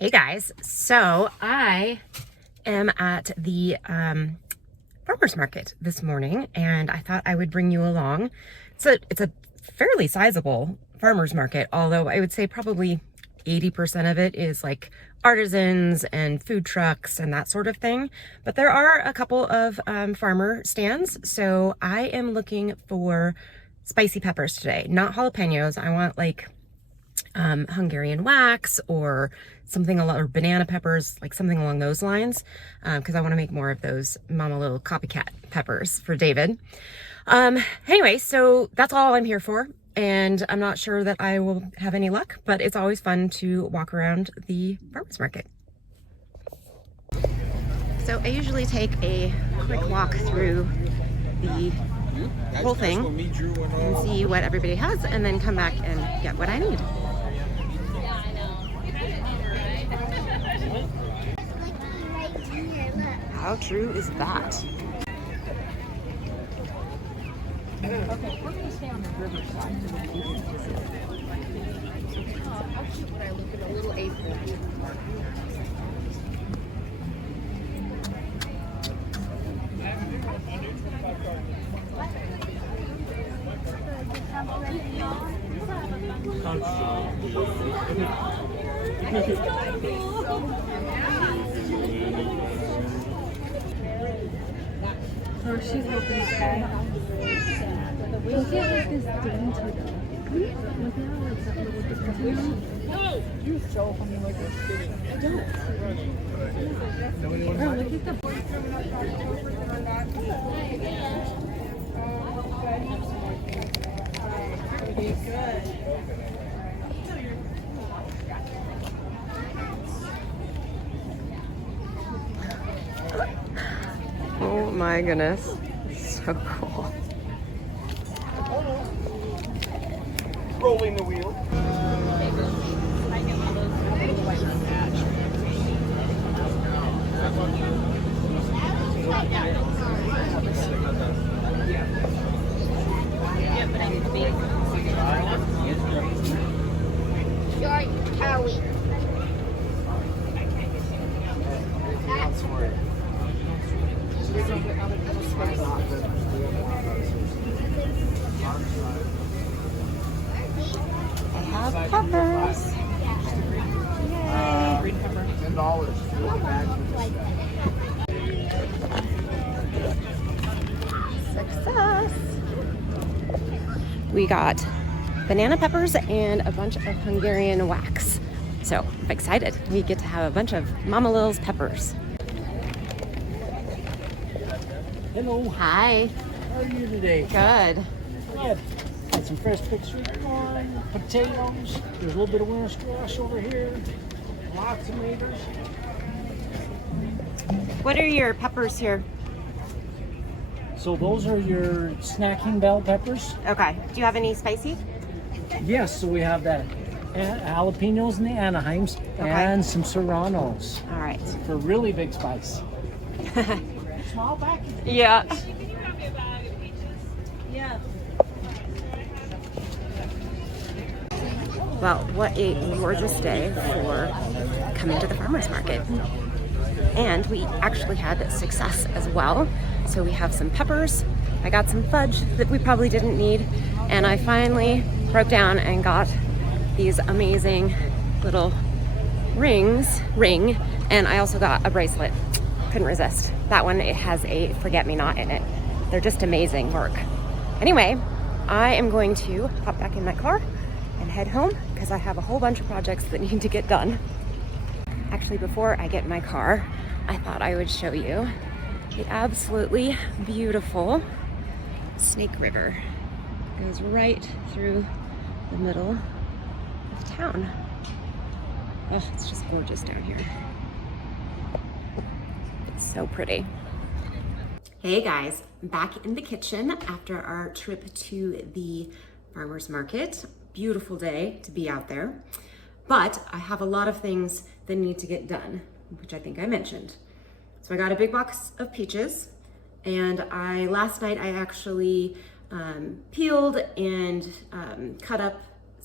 Hey guys, so I am at the farmer's market this morning and I thought I would bring you along. It's a fairly sizable farmer's market, although I would say probably 80% of it is like artisans and food trucks and that sort of thing. But there are a couple of farmer stands. So I am looking for spicy peppers today, not jalapenos. I want like Hungarian wax or something or banana peppers, like something along those lines, because I want to make more of those Mama Little copycat peppers for David. Anyway, so that's all I'm here for, and I'm not sure that I will have any luck, but it's always fun to walk around the farmer's market. So I usually take a quick walk through the whole thing and see what everybody has, and then come back and get what I need. How true is that? Okay, we're going to stay on the river side. How cute would I look at a little apron? Oh, she's hoping to say. Look at like this dainty though. Look at how it's a little different. You so funny like this. Oh, look at the Oh my goodness, so cool. Rolling the wheel. Short Howie. I have peppers. Yay. $10. Success. We got banana peppers and a bunch of Hungarian wax. So I'm excited. We get to have a bunch of Mama Lil's peppers. Hello, Hi. how are you today? Good. Good. Got some fresh picked sweet corn, potatoes. There's a little bit of winter squash over here. Lots of tomatoes. What are your peppers here? So those are your snacking bell peppers. Okay. Do you have any spicy? Yes, so we have that jalapenos and the Anaheims and some serranos All right. for really big spice. Small package. Yeah. Well, what a gorgeous day for coming to the farmer's market. And we actually had success as well. So we have some peppers, I got some fudge that we probably didn't need, and I finally broke down and got these amazing little ring, and I also got a bracelet. Couldn't resist. That one, it has a forget-me-not in it. They're just amazing work. Anyway, I am going to hop back in my car and head home because I have a whole bunch of projects that need to get done. Actually, before I get in my car, I thought I would show you the absolutely beautiful Snake River. It goes right through the middle of town. Oh, it's just gorgeous down here. It's so pretty. Hey guys, back in the kitchen after our trip to the farmer's market. Beautiful day to be out there, but I have a lot of things that need to get done, which I think I mentioned. So I got a big box of peaches, and last night I actually peeled and cut up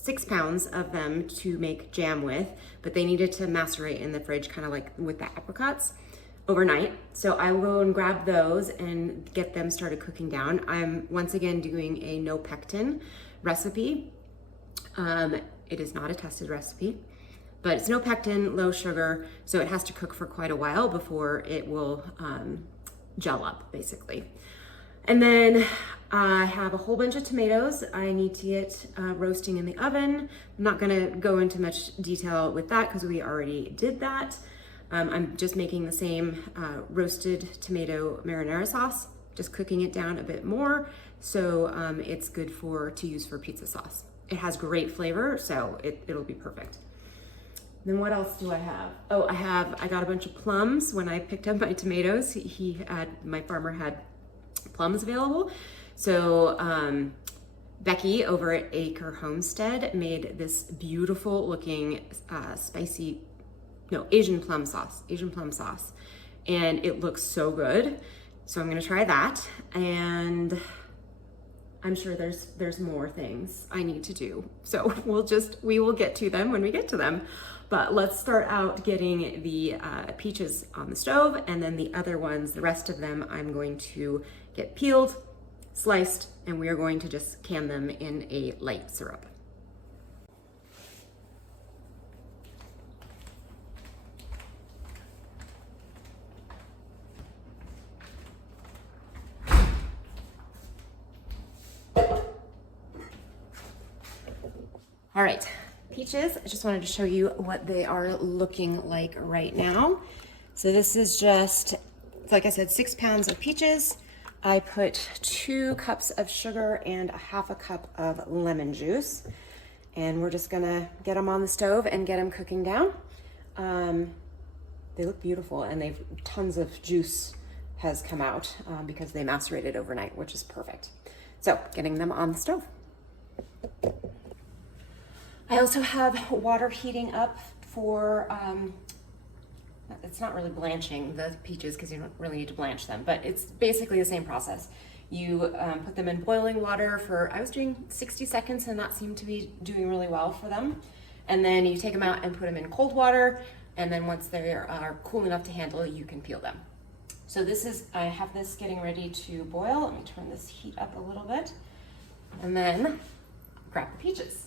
6 pounds of them to make jam with, but they needed to macerate in the fridge, kind of like with the apricots, overnight. So I will go and grab those and get them started cooking down. I'm once again doing a no pectin recipe. It is not a tested recipe, but it's no pectin, low sugar, so it has to cook for quite a while before it will gel up, basically. And then I have a whole bunch of tomatoes I need to get roasting in the oven. I'm not gonna go into much detail with that because we already did that. I'm just making the same roasted tomato marinara sauce, just cooking it down a bit more, so it's good to use for pizza sauce. It has great flavor, so it'll be perfect. Then what else do I have? Oh, I got a bunch of plums when I picked up my tomatoes. My farmer had plums available. So Becky over at Acre Homestead made this beautiful looking Asian plum sauce. And it looks so good. So I'm gonna try that. And I'm sure there's more things I need to do. So we will get to them when we get to them. But let's start out getting the peaches on the stove, and then the other ones, the rest of them, I'm going to get peeled, sliced, and we are going to just can them in a light syrup. All right, peaches, I just wanted to show you what they are looking like right now. So this is just, like I said, 6 pounds of peaches. I put 2 cups of sugar and a half a cup of lemon juice. And we're just gonna get them on the stove and get them cooking down. They look beautiful, and tons of juice has come out because they macerated overnight, which is perfect. So getting them on the stove. I also have water heating up for, it's not really blanching the peaches because you don't really need to blanch them, but it's basically the same process. You put them in boiling water for, I was doing 60 seconds and that seemed to be doing really well for them. And then you take them out and put them in cold water, and then once they are cool enough to handle, you can peel them. So I have this getting ready to boil. Let me turn this heat up a little bit, and then grab the peaches.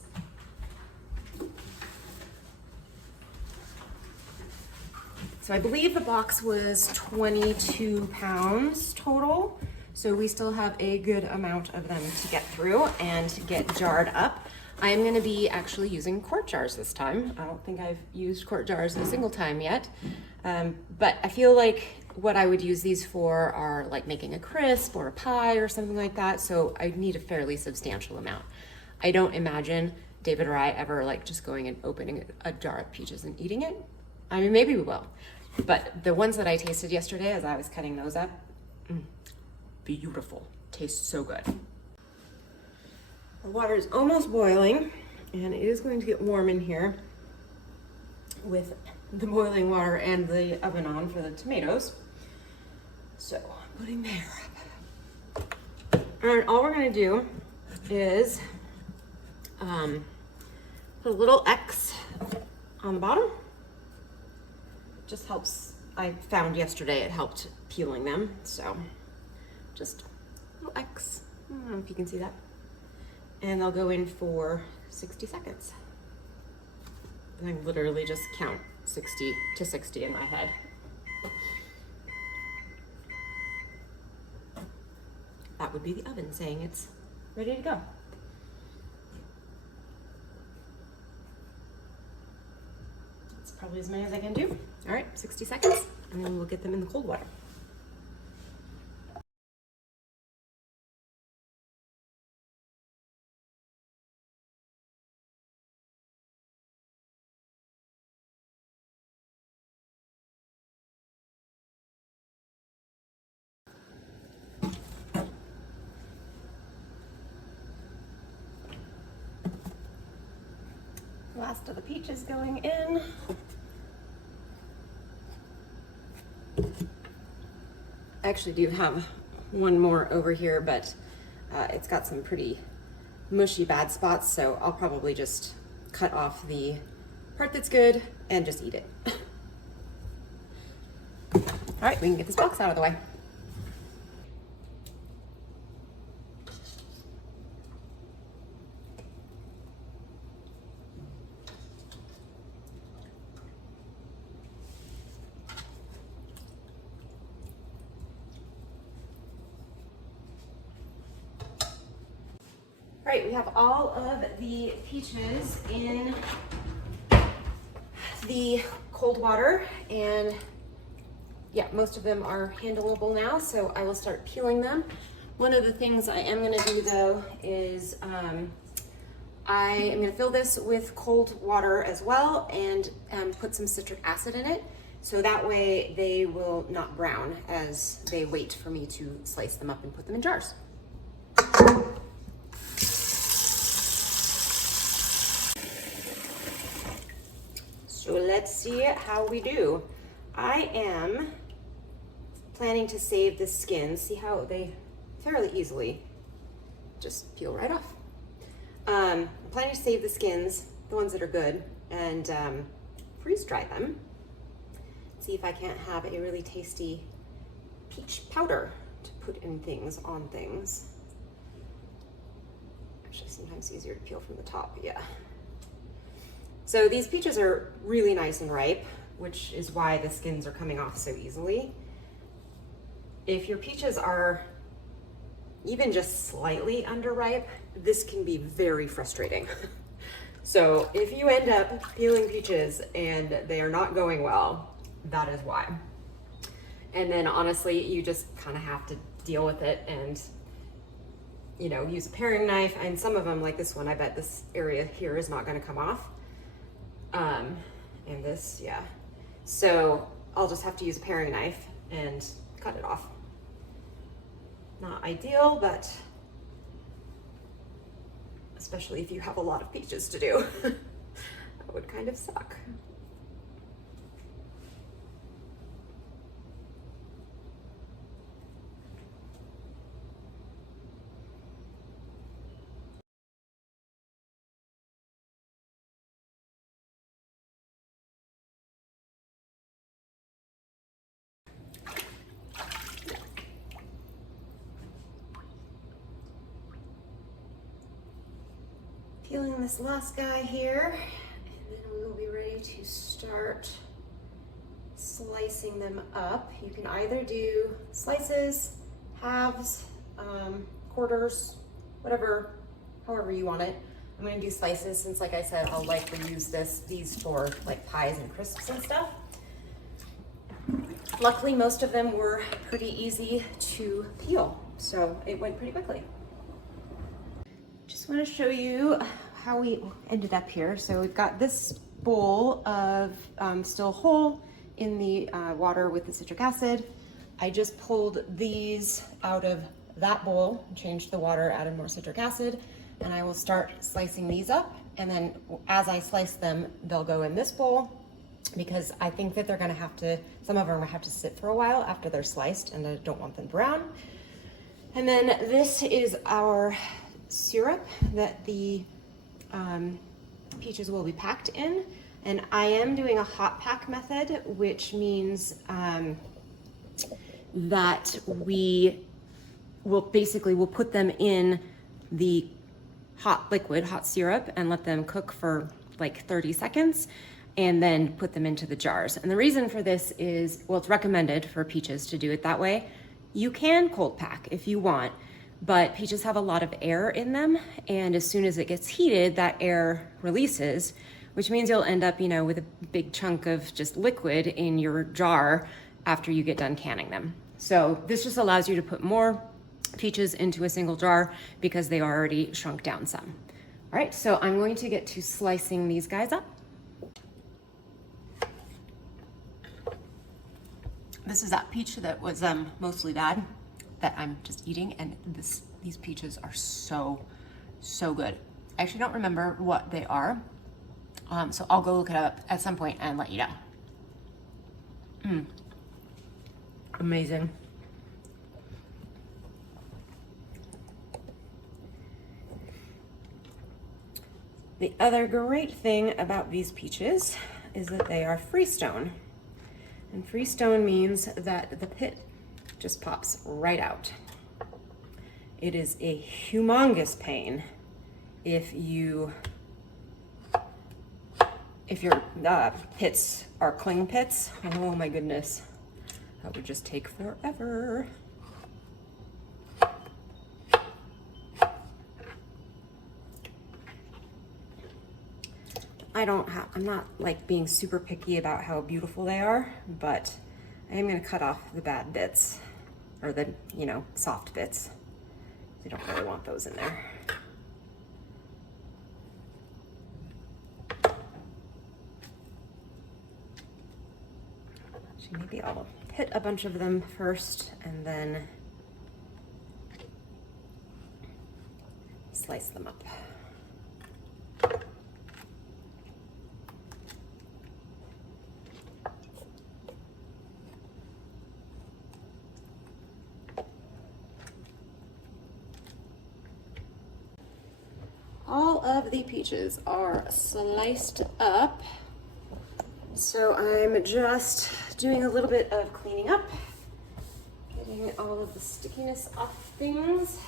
So I believe the box was 22 pounds total. So we still have a good amount of them to get through and get jarred up. I am gonna be actually using quart jars this time. I don't think I've used quart jars a single time yet. But I feel like what I would use these for are like making a crisp or a pie or something like that. So I need a fairly substantial amount. I don't imagine David or I ever like just going and opening a jar of peaches and eating it. I mean, maybe we will. But the ones that I tasted yesterday as I was cutting those up, beautiful. Tastes so good. The water is almost boiling, and it is going to get warm in here with the boiling water and the oven on for the tomatoes. So putting there. And all we're gonna do is put a little X on the bottom. Just helps, I found yesterday it helped peeling them, so just a little X. I don't know if you can see that. And they'll go in for 60 seconds. And I literally just count 60 to 60 in my head. That would be the oven saying it's ready to go. That's probably as many as I can do. All right, 60 seconds, and then we'll get them in the cold water. Last of the peaches going in. I actually do have one more over here, but it's got some pretty mushy bad spots, so I'll probably just cut off the part that's good and just eat it. All right, we can get this box out of the way. All right, we have all of the peaches in the cold water, and yeah, most of them are handleable now, so I will start peeling them. One of the things I am gonna do though is I am gonna fill this with cold water as well and put some citric acid in it, so that way they will not brown as they wait for me to slice them up and put them in jars. So let's see how we do. I am planning to save the skins. See how they fairly easily just peel right off. I'm planning to save the skins, the ones that are good, and freeze dry them. See if I can't have a really tasty peach powder to put in things, on things. Actually, sometimes easier to peel from the top, yeah. So these peaches are really nice and ripe, which is why the skins are coming off so easily. If your peaches are even just slightly underripe, this can be very frustrating. So if you end up peeling peaches and they are not going well, that is why. And then honestly, you just kind of have to deal with it and, you know, use a paring knife. And some of them, like this one, I bet this area here is not going to come off. And this, yeah. So I'll just have to use a paring knife and cut it off. Not ideal, but especially if you have a lot of peaches to do, that would kind of suck. Peeling this last guy here, and then we will be ready to start slicing them up. You can either do slices, halves, quarters, whatever, however you want it. I'm gonna do slices since, like I said, I'll likely use these for like pies and crisps and stuff. Luckily, most of them were pretty easy to peel, so it went pretty quickly. Just want to show you how we ended up here. So we've got this bowl of still whole in the water with the citric acid. I just pulled these out of that bowl, changed the water, added more citric acid, and I will start slicing these up. And then as I slice them, they'll go in this bowl because I think that they're gonna have to, some of them will have to sit for a while after they're sliced, and I don't want them brown. And then this is our syrup that the peaches will be packed in, and I am doing a hot pack method, which means that we will basically we'll put them in the hot liquid, hot syrup, and let them cook for like 30 seconds and then put them into the jars. And the reason for this is, well, it's recommended for peaches to do it that way. You can cold pack if you want, but peaches have a lot of air in them, and as soon as it gets heated, that air releases, which means you'll end up, you know, with a big chunk of just liquid in your jar after you get done canning them. So this just allows you to put more peaches into a single jar because they already shrunk down some. All right, so I'm going to get to slicing these guys up. This is that peach that was mostly bad that I'm just eating, and these peaches are so good. I actually don't remember what they are, so I'll go look it up at some point and let you know. Amazing. The other great thing about these peaches is that they are freestone. And freestone means that the pit just pops right out. It is a humongous pain if your pits are cling pits. Oh my goodness, that would just take forever. I'm not like being super picky about how beautiful they are, but I am gonna cut off the bad bits, or the, soft bits. You don't really want those in there. Actually, maybe I'll hit a bunch of them first and then slice them up. All of the peaches are sliced up. So I'm just doing a little bit of cleaning up, getting all of the stickiness off things.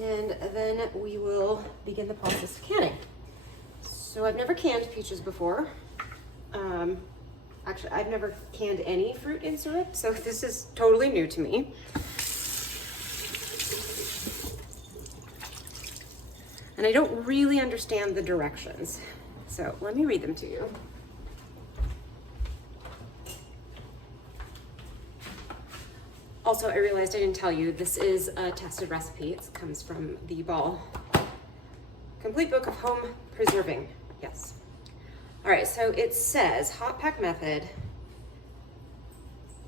And then we will begin the process of canning. So I've never canned peaches before. Actually, I've never canned any fruit in syrup, so this is totally new to me. And I don't really understand the directions. So let me read them to you. Also, I realized I didn't tell you, this is a tested recipe. It comes from the Ball Complete Book of Home Preserving. Yes. All right, so it says, hot pack method.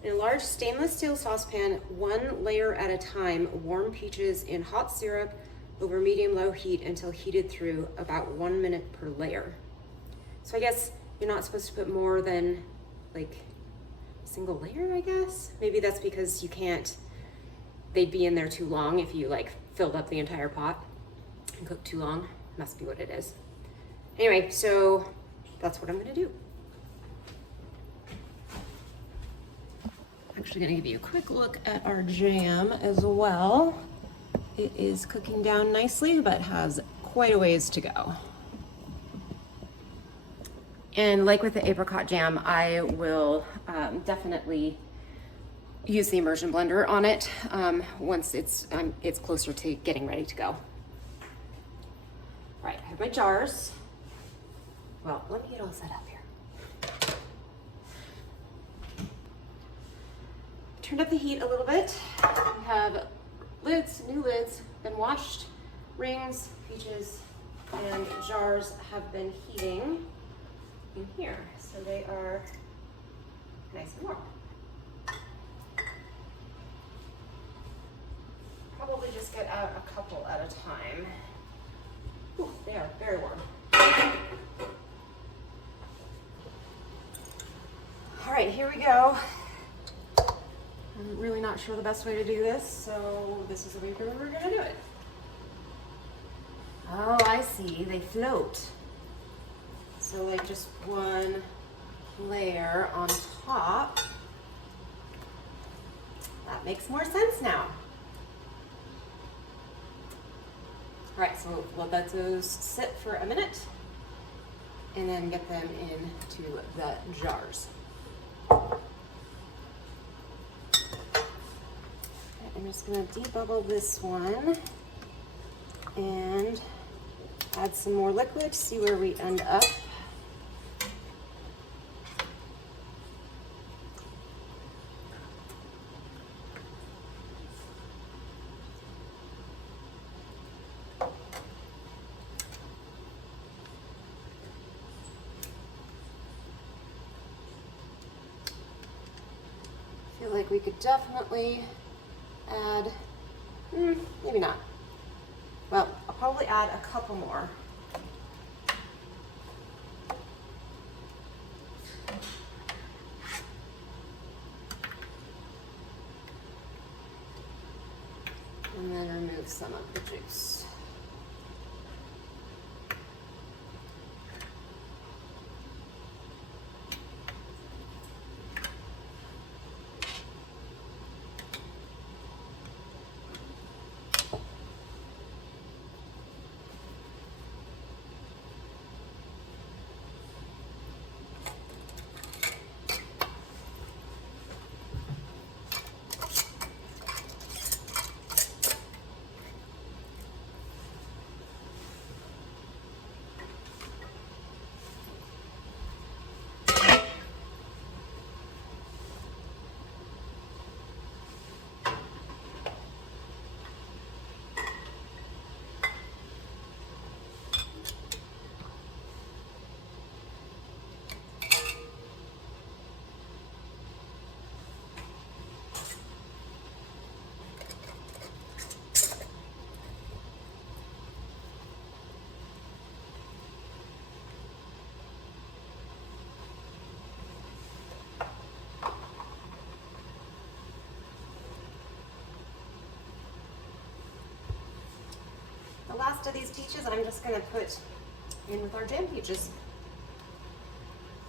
In a large stainless steel saucepan, 1 layer at a time, warm peaches in hot syrup over medium-low heat until heated through, about 1 minute per layer. So I guess you're not supposed to put more than like a single layer, I guess. Maybe that's because they'd be in there too long if you like filled up the entire pot and cooked too long. Must be what it is. Anyway, so that's what I'm gonna do. Actually gonna give you a quick look at our jam as well. It is cooking down nicely, but has quite a ways to go. And like with the apricot jam, I will definitely use the immersion blender on it once it's closer to getting ready to go. All right, I have my jars. Well, let me get all set up here. Turned up the heat a little bit. We have new lids, been washed. Rings, peaches, and jars have been heating in here, so they are nice and warm. Probably just get out a couple at a time. Ooh, they are very warm. All right, here we go. I'm really not sure the best way to do this, so this is the way we're gonna do it. Oh, I see, they float. So like just 1 layer on top. That makes more sense now. All right, so we'll let those sit for a minute and then get them into the jars. I'm just gonna debubble this one and add some more liquid, see where we end up. I feel like we could definitely add, maybe not. Well, I'll probably add a couple more. And then remove some of the juice. last of these peaches I'm just gonna put in with our jam peaches.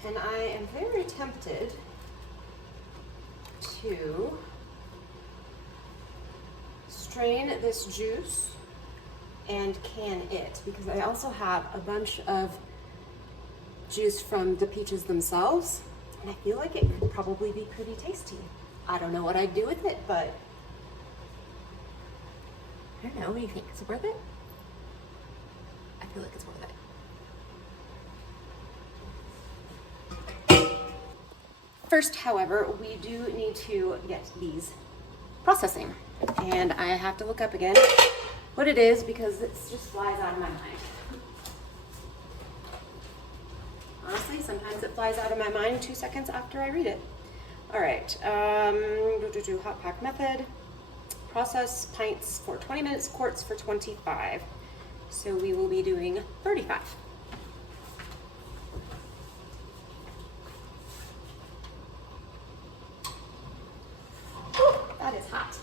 And I am very tempted to strain this juice and can it, because I also have a bunch of juice from the peaches themselves, and I feel like it could probably be pretty tasty. I don't know what I'd do with it, but I don't know. What do you think? Is it worth it? I feel like it's worth it. First, however, we do need to get these processing, and I have to look up again what it is because it just flies out of my mind. Honestly, sometimes it flies out of my mind 2 seconds after I read it. All right, hot pack method. Process pints for 20 minutes, quarts for 25. So we will be doing 35. Ooh, that is hot.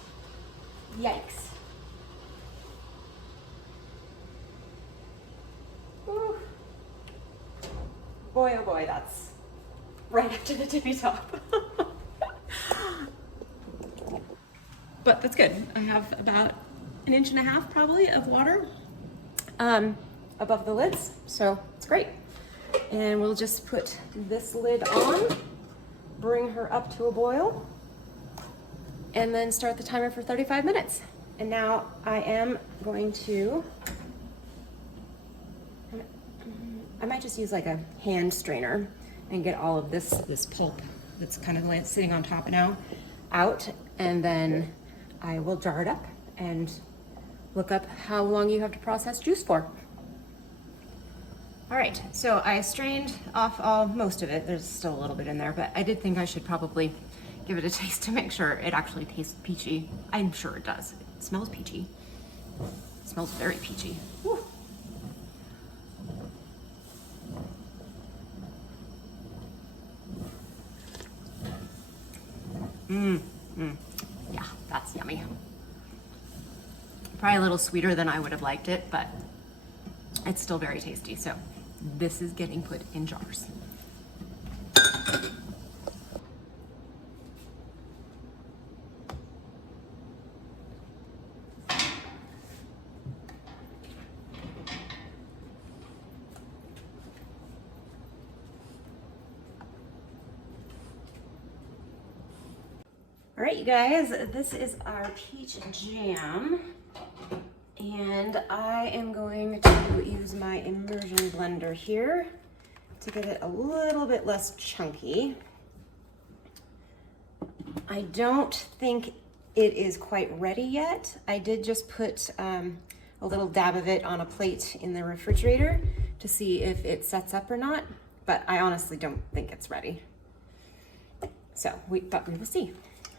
Yikes. Ooh. Boy, oh boy, that's right up to the tippy top. But that's good. I have about 1.5 inches probably of water above the lids, so it's great. And we'll just put this lid on, bring her up to a boil, and then start the timer for 35 minutes. And now I am going to, I might just use like a hand strainer and get all of this pulp that's kind of sitting on top now out, and then I will jar it up and look up how long you have to process juice for. All right, so I strained off most of it. There's still a little bit in there, but I did think I should probably give it a taste to make sure it actually tastes peachy. I'm sure it does. It smells peachy. It smells very peachy. Woo. Yeah, that's yummy. Probably a little sweeter than I would have liked it, but it's still very tasty. So this is getting put in jars. All right, you guys, this is our peach jam, and I am going to use my immersion blender here to get it a little bit less chunky. I don't think it is quite ready yet. I did just put a little dab of it on a plate in the refrigerator to see if it sets up or not, but I honestly don't think it's ready. So we will see.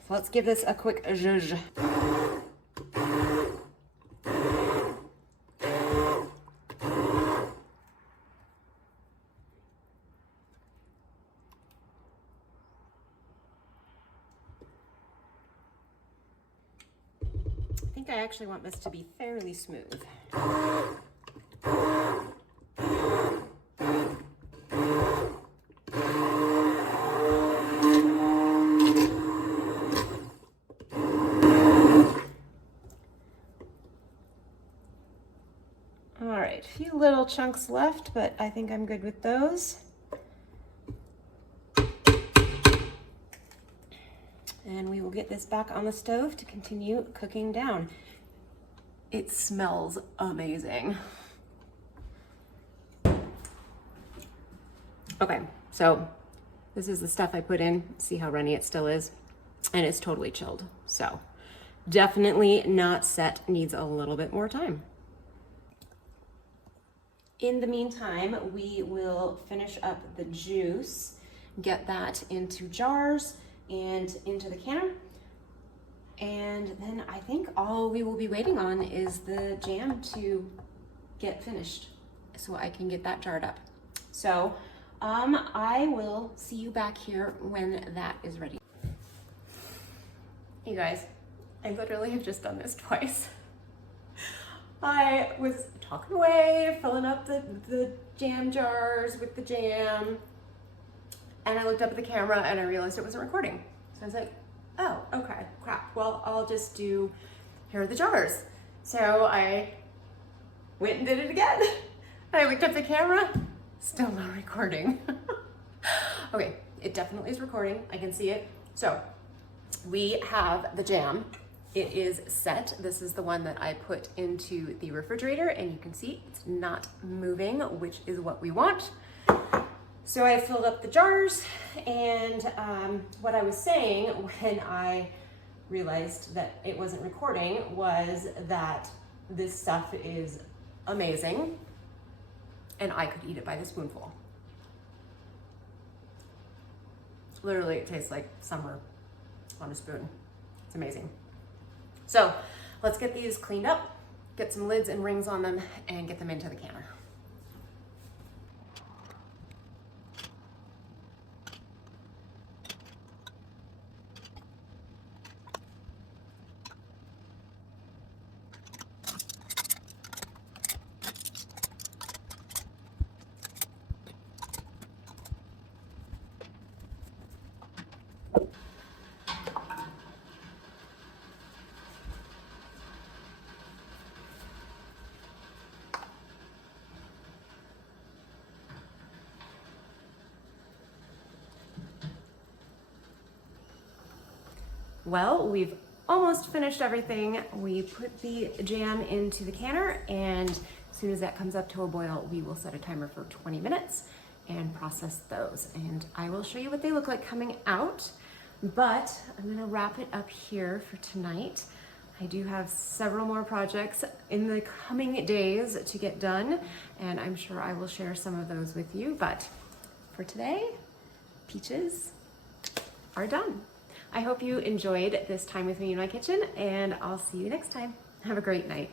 So let's give this a quick zhuzh. I think I actually want this to be fairly smooth. All right, a few little chunks left, but I think I'm good with those. And we will get this back on the stove to continue cooking down. It smells amazing. Okay, so this is the stuff I put in. See how runny it still is? And it's totally chilled. So definitely not set, needs a little bit more time. In the meantime, we will finish up the juice, get that into jars and into the canner. And then I think all we will be waiting on is the jam to get finished so I can get that jarred up. So I will see you back here when that is ready. You guys, I literally have just done this twice. I was talking away, filling up the jam jars with the jam. And I looked up at the camera and I realized it wasn't recording. So I was like, oh, okay, crap. Well, I'll just do, here are the jars. So I went and did it again. I looked up the camera, still not recording. Okay, it definitely is recording. I can see it. So we have the jam. It is set. This is the one that I put into the refrigerator, and you can see it's not moving, which is what we want. So I filled up the jars, and what I was saying when I realized that it wasn't recording was that this stuff is amazing, and I could eat it by the spoonful. Literally, it tastes like summer on a spoon. It's amazing. So let's get these cleaned up, get some lids and rings on them, and get them into the canner. Well, we've almost finished everything. We put the jam into the canner, and as soon as that comes up to a boil, we will set a timer for 20 minutes and process those. And I will show you what they look like coming out, but I'm gonna wrap it up here for tonight. I do have several more projects in the coming days to get done, and I'm sure I will share some of those with you. But for today, peaches are done. I hope you enjoyed this time with me in my kitchen, and I'll see you next time. Have a great night.